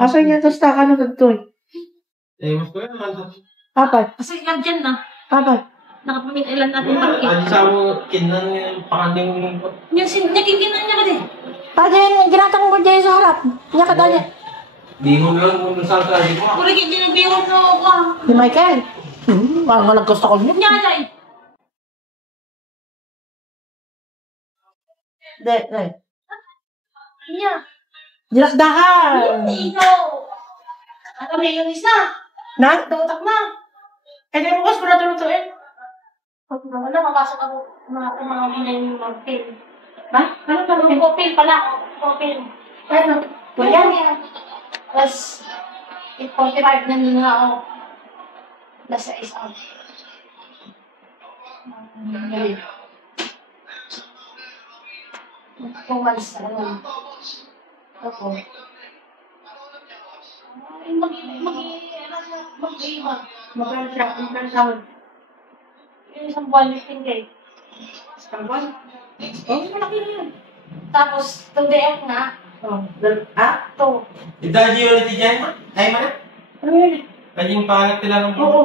Asa niya ito sa ka na ito eh? Mas ko yan, Apat. Kasi yan dyan na. Apat. Nakapamit-ilan natin bakit. Ano sa mo, kinan yung pakaling... Nakikinan niya ka din. Yan, ginatang mo dyan sa harap. Niya ka dyan. Bihon lang kung saan ka. Puri hindi nagbihon mo ako. Ni Michael. Parang walang gusto ko niya. Niya dyan. Hindi. Niya. Dinakdahan. Ikaw. Ano may inis na? Na? Tutak na. Eh, di bukas ko na tulutuin. Pag wala, mapasok ako mga yung pil. Ha? Ano pa Yung popil pala. Popil. Ano? Yan. Tapos, 45 na nila ako. Plus sa isang. Pumalis na lang. Ako. Mag-iba. Magkano siya? Yung isang buwan, 15K. Isang buwan? Oh, malaki na yan. Tapos, 2DF na. Oh, 2. Idadi ulit dyan, ay mana? ano yun? Kanyang pangalat nila ng Oo.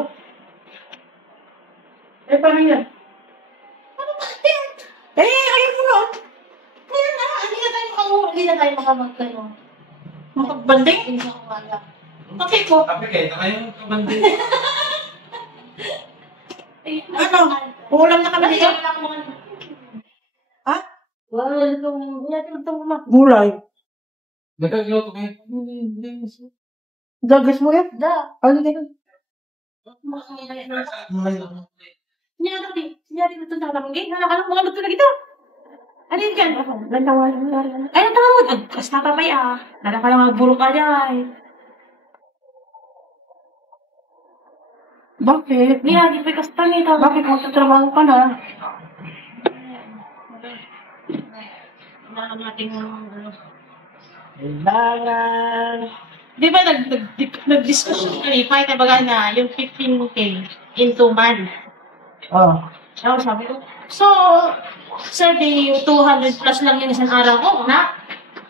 Eh, paano yan? Ano ba din? Ayun mo nun. Kaya na, hindi na tayo makamagkano. Makagbanding? Hindi na kumala. Okay ko. Kape kayo, na kayong kabanding. Ano? Ulam na kami dito? Ha? Well, itong Gulay. Nagkagloto kayo. Dagas mo yan? Da. Ano din? Sinyari dito sa kalamanggi. Alam mo, luto na gito. Ano yun dyan? Ay, ang tawag. As tatapay ah. Nala ka lang magburo ka dyan. Bakit? Niya, di pa kasta nito. Bakit magtatrabaho ka na? Kailangan natin ano. Kailangan. Di ba nag-discuss kami, fight na baga na yung 15K in 2 months. Oh. So, sabi ko, so, sir, di 200 plus lang yung isang araw ko, na?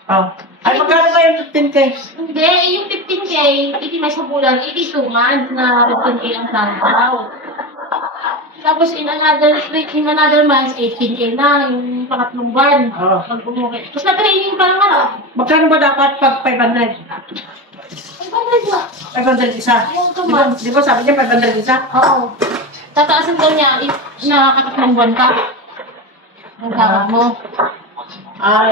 Oh. Ay, magkano ba yung 15K? Hindi, yung 15K, hindi may sa bulan, 82 months na 15K ang araw. Tapos in another month, 18K na, yung pangatlong buwan. Oo. Pag umuwi. Tapos na-training pa lang ano. Magkano ba dapat pag 500? Ang ganda ba? 500 isa? Yung 2 months. Di ba sabi niya 500 isa? Oo. Tataasin daw niya if nakakatatlong buwan ka. Ang tawag mo. Ay.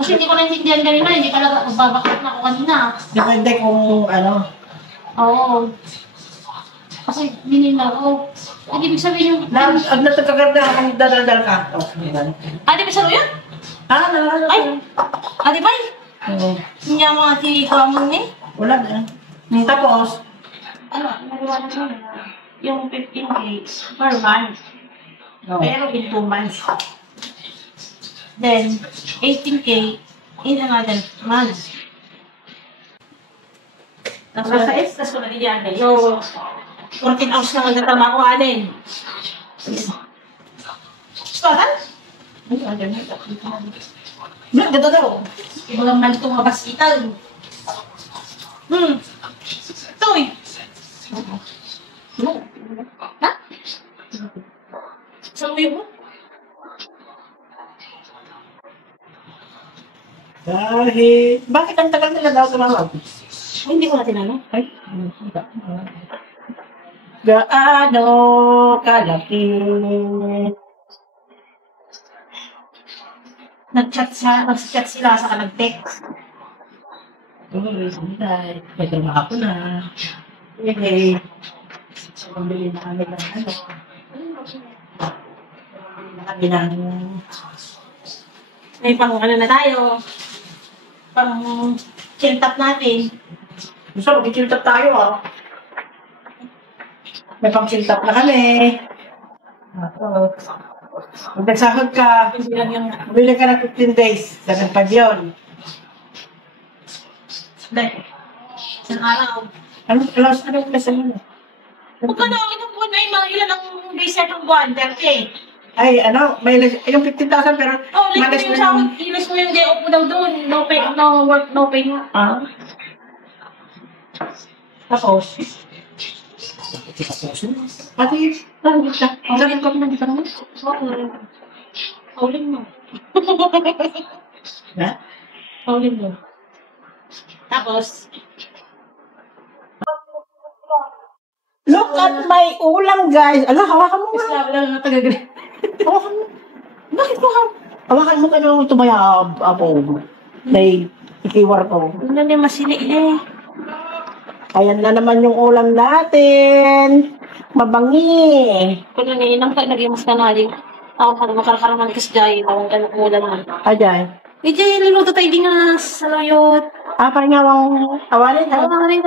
Kasi hindi ko naintindihan kanina, hindi pala magbabakit na ako kanina. Depende kung ano. Oo. Kasi binila ko. Hindi ibig sabihin yung... Natagaganda akong dadaldal ka. Oh, yan. Ate, may salo yan? Ah, nalala ko. Ay! Ate, bay! Oo. Hindi ako mga tinikamon eh. Wala na. Tapos, Ano, naliwanag mo na yung 15K per month. oh. Pero in 2 months. Then, 18K in another month. Tapos sa is, tapos ko nagigyan kayo. 14 hours na magtatama ko, alin. Spatan? Ganda daw. Ibang man itong mabasitan. Ito eh. Ha? Saan mo yun? Kahit... Bakit ang tagal nila daw tumawag? Hindi ko na tinanong. Ay, gaano kalaki? Nag-chat sila sa nag-text. Uy, sunday. May trabaho ko na. Yay. So, pambili na kami ng ano. Pambili na kami ng... May pang ano na tayo. Pang chill-top natin. Gusto, mag-chill-top tayo ah. May pang-chill-top na kami. Kung nagsahod ka, Hindi lang yung... bili ka ng 15 days. 7.5 yun. Dahil. Isang araw. Anong klase mo na? Magkano ang itong buwan na mga ilan ang reset ng buwan? 30. Ay, ano, may yung 15,000 pero Oh, like malas yung na sa ilis mo yung day off mo daw doon. No pay, no work, no pay. Ah? Tapos, pati, langit na. Langit ko naman, di ba naman? Pauling mo. Ha? Pauling mo. Tapos, look at my ulam, guys. Ala, hawakan mo nga. Isla lang na taga-green. Hawakan mo. Bakit mo hawakan mo ka nung tumayab ako. May ikiwar ko. Ano na masili eh. Ayan na naman yung ulam natin. Mabangi. Kung nanginam ka, naging mas kanali. Ako ka makarkaraman kasi dahil ako ang ulan naman. Ajay. Medyo niluto tayo din nga sa loyot. Parang nga wang awalin. Ako nga rin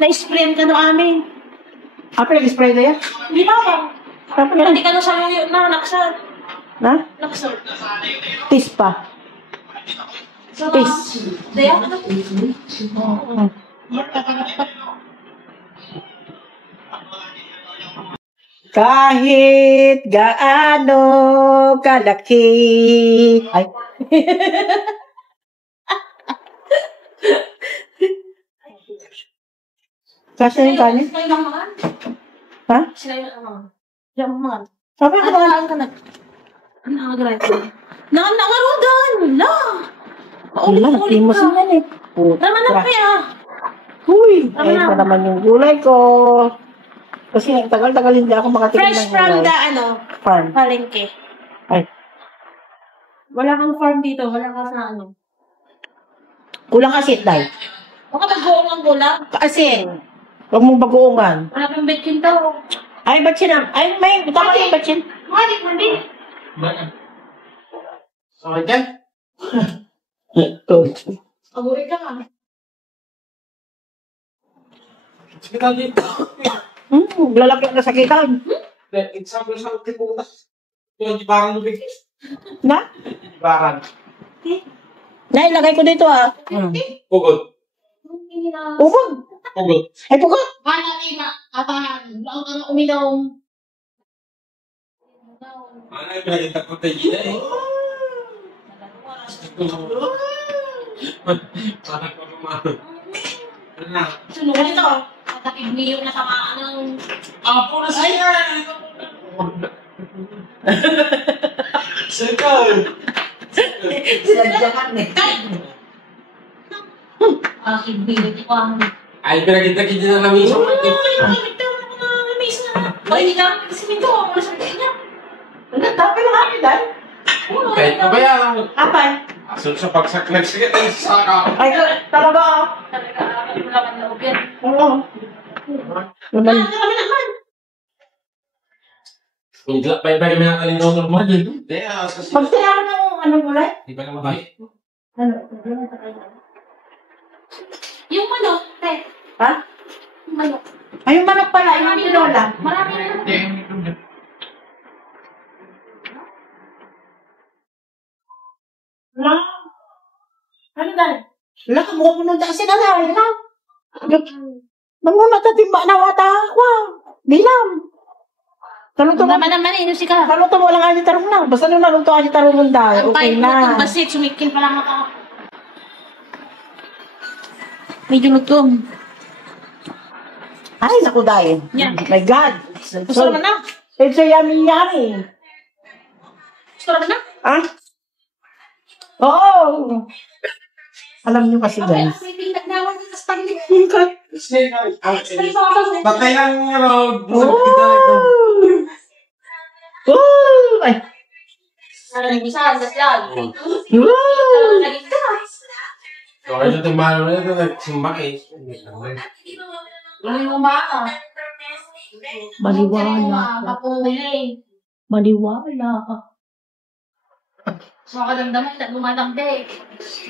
na-sprayan ka no amin. Nag-spray na yan? Hindi pa ba? Tapos nga. Hindi ka na sa loyot na, naksad. Na? Naksad. Tis pa. Tis. Daya ka na. Kahit gaano kalaki. Ay. Kasi yung kanin? Sila yung mga. Ha? Sila yung mga. Yung mga. Sabi ko ba? Ano ka na? Ano ka na? Nangarudan! Na! Wala, nakimos na yan eh. Naman na kaya. Uy, Tama ayun na. pa naman yung gulay ko. Kasi ang tagal-tagal hindi ako makatingin Fresh ng from gulay. the Farm. palengke. Ay, Wala kang farm dito. Wala ka sa ano. kulang asin, Day. Baka mag-buong ang gulang. Asin. Huwag mong bagoongan. Wala kang betchin daw. Ay, batsin na. Ay, may, tama yung batsin. Malik, mandi. Okay dyan? Aburin ka nga. Sige tayo dito. Lalaki ang nasakitan. Example sa tiputas. Yung jibaran lubig. Na? Jibaran. Nailagay ko dito ah. Pugod. Ubog. Pugod. Ay, pugod. Bala tina. Apahan. Ang mga uminom. Ano yung pinagkita ko tayo dito eh? Parang ko naman. Ano na? Sunod ito. Katakig niyo na tamaan ng... Apo na siya! Sikaw! Sinadyakan eh. Katakig niyo ito ang... Ay, pinagkita-kita na namin isang mati. Hindi ka kasi nito. Wala sa kanya. Tapos lang kami, Day. Kahit pa ba yan? Apay. Asun sa pagsaklag, sige tayo sa saka. Ay, talaga ah. Talaga, wala kang loob yan. Oo. Naman. Bigla pa yung mga kalinotor mo dito. Pag kailangan ng ano gulay? Di ba naman ba? Ano? Yung manok, te. Ha? Yung manok. Ay, yung manok pala, yung ni Lola. Marami na. La. Ano dahil? La, mukha mo nang kasi na dahil na. Manguna tatimba na wata ako. Bilam. Kaluto mo. Naman, inusi ka. Kaluto mo lang aja tarong na. Basta nung naluto aja tarong mo dahil. Okay na. Basit, sumikin pa lang ako. Medyo lutom. Ay, naku dahil. Yan. My God. Gusto naman na. It's so yummy yummy. Gusto naman na. Ha? Oo. Alam niyo kasi guys. Nagnawan ka sa paglit. Kasi, batay lang ano, busag kita ito. Woo! Ay. Bisa, yan. Woo! Naging ka. So, ayun itong mahalo na ito, nagsimbak eh. Yung baka. Maliwala. Papuli. Maliwala. So, kadamdaman, naglumatangbe.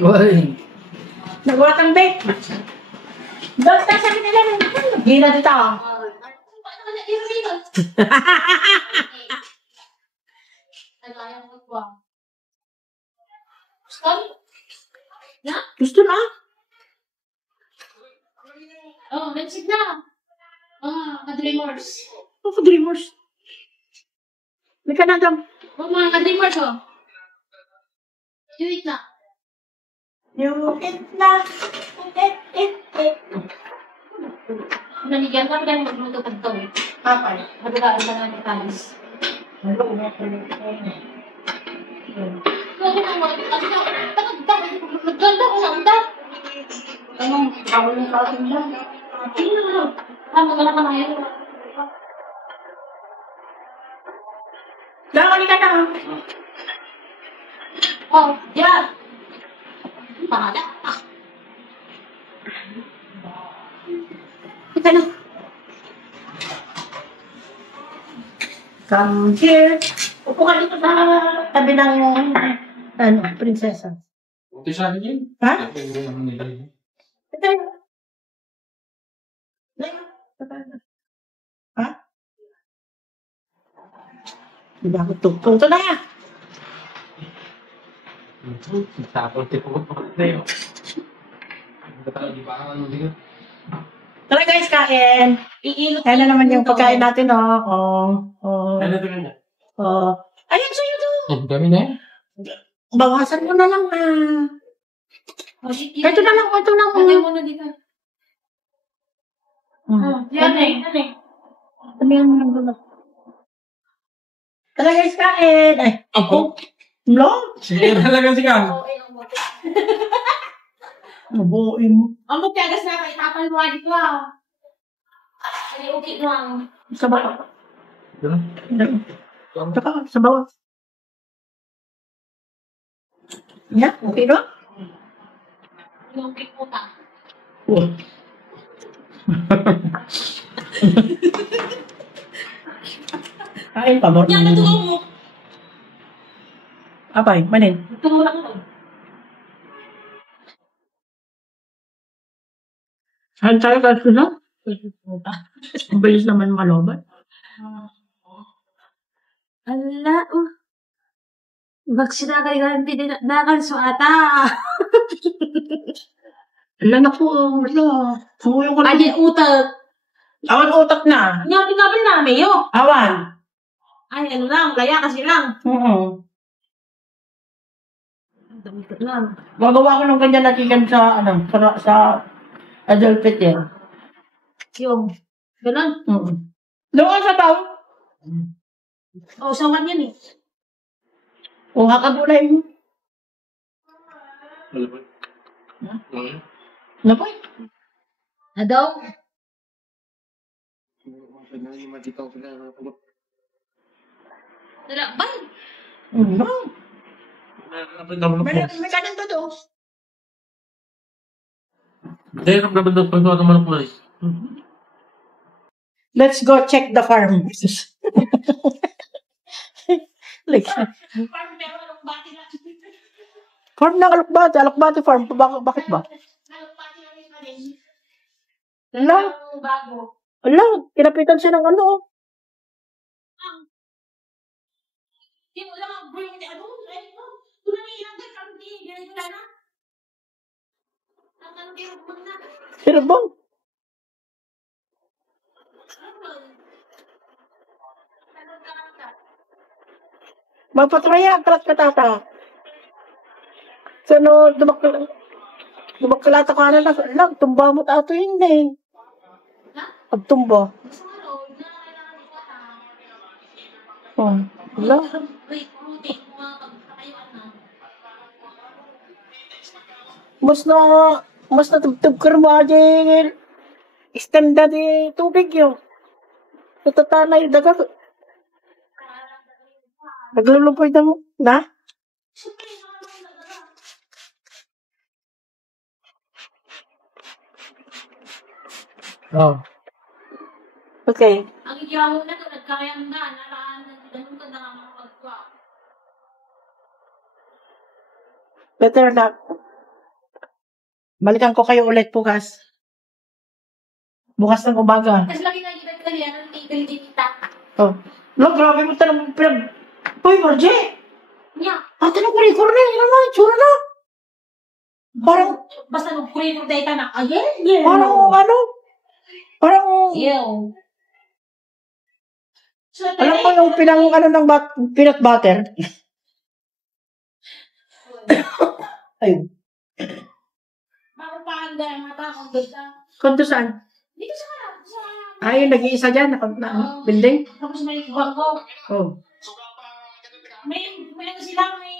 Uy. Nagwatang bek. Doon tayo sa kanila. Gina dito. Paano ka na-irrita? Nagayang magwa. Stop. Na? Gusto na. Oh, mensig na. Ka-dreamers. Oh, dreamers. May kanadam. Oh, mga ka-dreamers, oh. You eat na. You eat na. Eat. Nanigyan lang kayo magluto pag ito. Kapay. Madalaan ka na ni Talis. Ano, umatay. Kasi naman, kasi naganda ko na unda. Anong, bawal yung kasin lang. Ano ka na kanayin? Dawali ka na. Oh, yeah. Pangalan. Ika na. Come here. Upo ka dito sa tabi ng, prinsesa. Buti sa akin yun. Ha? Ito yung naman nila yun. Ito yun. Ha? Diba ako tugtong? Ito na yan. Tapos tipo ko pa yun. Di ba ano dito? Tara guys, kain. Iilot. Kaya na naman yung pagkain natin, oh. Ano ito kanya? Oh. Ayan sa'yo to. Ang dami na yan. Bawasan mo na lang, Ito na lang, ito lang. Lagay mo na dito. Yan eh. Yan eh. Sabihan mo lang doon. Tara guys, kain. Ay, Ako? no? Sige talaga si Kang. Mabuin mo. Ang magtiagas na kayo, tapal mo nga dito ah. Ay, okay lang. Sa bawah. Ganun. Saka, sa bawah. Yeah, okay no? Yung okay po ta. Kain pa, Yan, natulong mo. Apay, manin. Tulong lang mo. Saan tayo kasi na? Ang bilis naman malobat. Ala, Magsinagay ka hindi dakan so ata. Wala na po, wala. Sumuyo ko na. Adi utak. Awan utak na. Ngapin namin yo. Awan. Ay, ano lang, laya kasi lang. Oo. Dami lang. Gagawa ko ng ganyan na chicken sa, sa adult pit yan. Yung, ganun. Doon sa tao. O, sawan yan eh. Kuha ka gulay mo. Napoy. Adaw? Tara, bay. No. May May kanin to doon. Hindi, nagdabandang pa ito naman ako eh. Let's go check the farm. Like, farm ng Alokbate. Alokbate farm. Bakit ba? Ala, Bago. ala, kinapitan siya ng ano. Di mo lang ang bring the ano. Kung na ilang ka kami, ganito na na. Ang tiro mo na. Pero bang, magpatraya, kalat ka tata. So, no, dumakkalata ka na lang, tumba mo tato yun eh. Pagtumba. Gusto mo road na kailangan mo na. Oh, wala. Wait, routine mo mga pagkakayuan na. Mas natubtub ka rin mo aja istanda di tubig yun. Natatanay, dagat. Naglulupoy na mo. Na? Oh. Okay. Ang iyaw na ito, nagkayang na, naraan na, ganun ka na nga makapagwa. Better na. Balikan ko kayo ulit bukas. Bukas ng umaga. Kasi lagi na yung kanila ng tigil din kita. Oh. Lo, grabe mo talagang pinag... Uy, Marje! Nya, Tanong ko rin, Cornel, yun na, tsura na. Parang, basta nung puri-puri tayo ka na, ayen, parang, ano? Parang, Ew. alam ko yung ng peanut butter. Ayun. Makapanda ang mata kung ganda. Kung to saan? Dito sa harap, sa... Ay, yung nag-iisa dyan, building? Tapos may bangko. Oh. May ano sila, may...